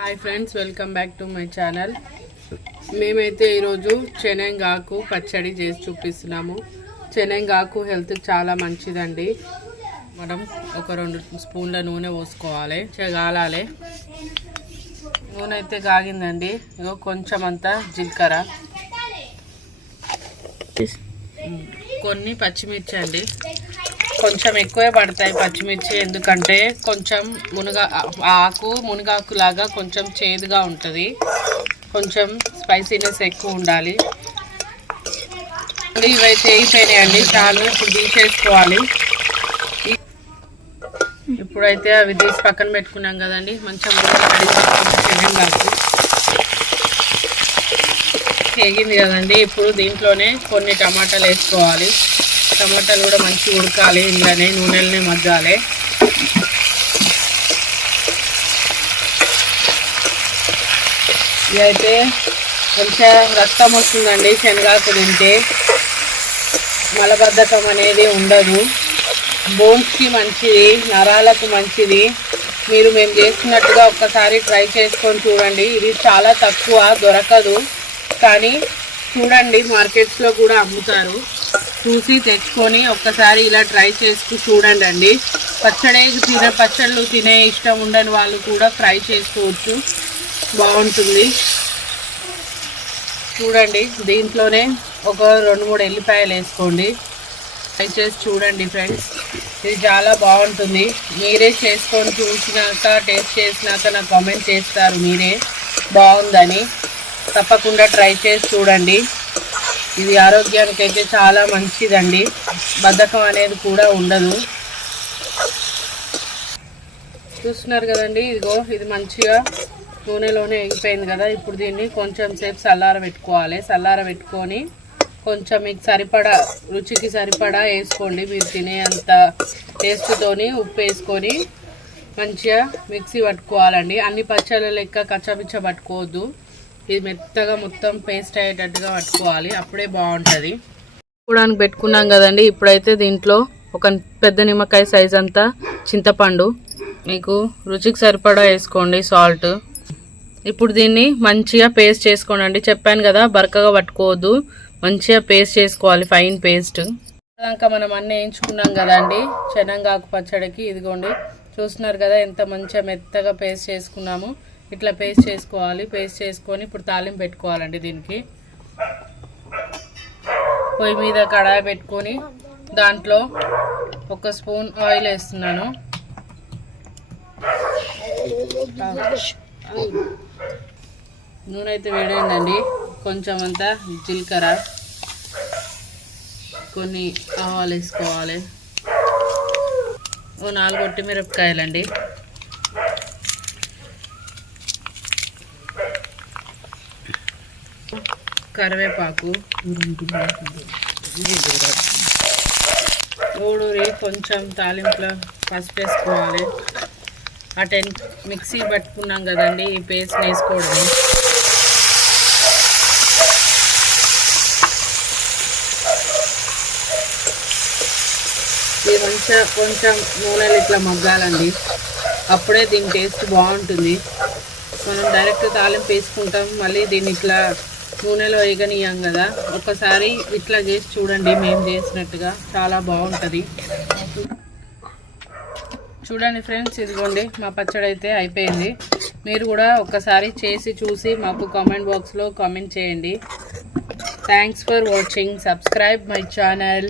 Hi friends welcome back to my channel మేమైతే ఈరోజు చెనెంగాకు పచ్చడి చేసి చూపిస్తున్నాము. చెనెంగాకు హెల్త్ చాలా మంచిదండి. మనం ఒక రెండు స్పూన్ల నూనె పోసుకోవాలి. గాలాలి. నూనె అయితే కాగిందండి ఇగో కొంచెం అంతా జీలకర్ర కొన్ని పచ్చిమిర్చి అండి కొంచెం ఎక్కువే పడతాయి పచ్చిమిర్చి. ఎందుకంటే కొంచెం మునగా ఆకు మునగాకు లాగా కొంచెం చేదుగా ఉంటుంది. కొంచెం స్పైసీనెస్ ఎక్కువ ఉండాలి. ఇవైతే అయిపోయినాయండి చాలు ఇప్పుడు తీసేసుకోవాలి. ఇప్పుడైతే అవి తీసి పక్కన పెట్టుకున్నాం కదండి. మంచిగా శనగాకు వేగింది కదండి. ఇప్పుడు దీంట్లోనే కొన్ని టమాటాలు వేసుకోవాలి. టమాటాలు కూడా మంచిగా ఉడకాలి ఇంట్లోనే నూనెలనే మగ్గాలి. ఇదైతే మంచిగా రక్తం వస్తుందండి శనగాకు తింటే. మలబద్ధకం అనేది ఉండదు. బోన్స్కి మంచిది నరాలకు మంచిది. మీరు మేము చేస్తున్నట్టుగా ఒక్కసారి ట్రై చేసుకొని చూడండి. ఇది చాలా తక్కువ దొరకదు. కానీ చూడండి మార్కెట్స్లో కూడా అమ్ముతారు. చూసి తెచ్చుకొని ఒక్కసారి ఇలా ట్రై చేసుకు చూడండి అండి పచ్చడి తినే పచ్చళ్ళు తినే ఇష్టం ఉండని వాళ్ళు కూడా ఫ్రై చేసుకోవచ్చు. బాగుంటుంది. చూడండి దీంట్లోనే ఒక రెండు మూడు ఎల్లిపాయలు వేసుకోండి. ట్రై చేసి చూడండి ఫ్రెండ్స్. ఇది చాలా బాగుంటుంది. మీరే చేసుకొని చూసినాక టేస్ట్ చేసినాక నాకు కామెంట్ చేస్తారు మీరే బాగుందని. తప్పకుండా ట్రై చేసి చూడండి. ఇది ఆరోగ్యానికి అయితే చాలా మంచిదండి. బద్ధకం అనేది కూడా ఉండదు. చూస్తున్నారు కదండి ఇదిగో ఇది మంచిగా నూనెలోనే ఎగిపోయింది కదా. ఇప్పుడు దీన్ని కొంచెం సేపు చల్లార పెట్టుకోవాలి. చల్లార పెట్టుకొని కొంచెం మీకు సరిపడా రుచికి సరిపడా వేసుకోండి. మీరు తినే అంత టేస్ట్తోని ఉప్పు వేసుకొని మంచిగా మిక్సీ పట్టుకోవాలండి. అన్ని పచ్చళ్ళ లెక్క కచ్చపిచ్చ పట్టుకోవద్దు. ఇది మెత్తగా మొత్తం పేస్ట్ అయ్యేటట్టుగా పట్టుకోవాలి. అప్పుడే బాగుంటుంది. చూడడానికి పెట్టుకున్నాం కదండి. ఇప్పుడైతే దీంట్లో ఒక పెద్ద నిమ్మకాయ సైజ్ అంతా చింతపండు. మీకు రుచికి సరిపడా వేసుకోండి సాల్ట్ ఇప్పుడు దీన్ని మంచిగా పేస్ట్ చేసుకోండి చెప్పాను కదా బరకగా పట్టుకోవద్దు. మంచిగా పేస్ట్ చేసుకోవాలి ఫైన్ పేస్ట్ దాకా మనం అన్నీ వేయించుకున్నాం కదండి. శనగాకు పచ్చడికి ఇదిగోండి. చూస్తున్నారు కదా ఎంత మంచిగా మెత్తగా పేస్ట్ చేసుకున్నాము. ఇట్లా పేస్ట్ చేసుకోవాలి పేస్ట్ చేసుకొని ఇప్పుడు తాలింపు పెట్టుకోవాలండి దీనికి. పొయ్యి మీద కడాయి పెట్టుకొని దాంట్లో ఒక స్పూన్ ఆయిల్ వేస్తున్నాను. నూనె అయితే వేడైందండి. కొంచెం అంతా జీలకర్ర కొన్ని ఆవాలు వేసుకోవాలి. ఓ నాలుగు ఒట్టి మిరపకాయలండి కరివేపాకు. ఊడూరి కొంచెం తాలింపులో పసుపు వేసుకోవాలి. ఆ టెన్ మిక్సీ పట్టుకున్నాం కదండి ఈ పేస్ట్ వేసుకోవడమే. ఇది మంచిగా కొంచెం నూనెలు ఇట్లా మగ్గాలండి. అప్పుడే దీని టేస్ట్ బాగుంటుంది. మనం డైరెక్ట్ తాలింపు వేసుకుంటాం మళ్ళీ దీన్ని ఇట్లా నూనెలో వేయగనియం కదా. ఒకసారి ఇట్లా చేసి చూడండి మేము చేసినట్టుగా చాలా బాగుంటుంది. చూడండి ఫ్రెండ్స్ ఇదిగోండి మా పచ్చడి అయితే అయిపోయింది. మీరు కూడా ఒకసారి చేసి చూసి మాకు కామెంట్ బాక్స్లో కామెంట్ చేయండి. Thanks for watching subscribe my channel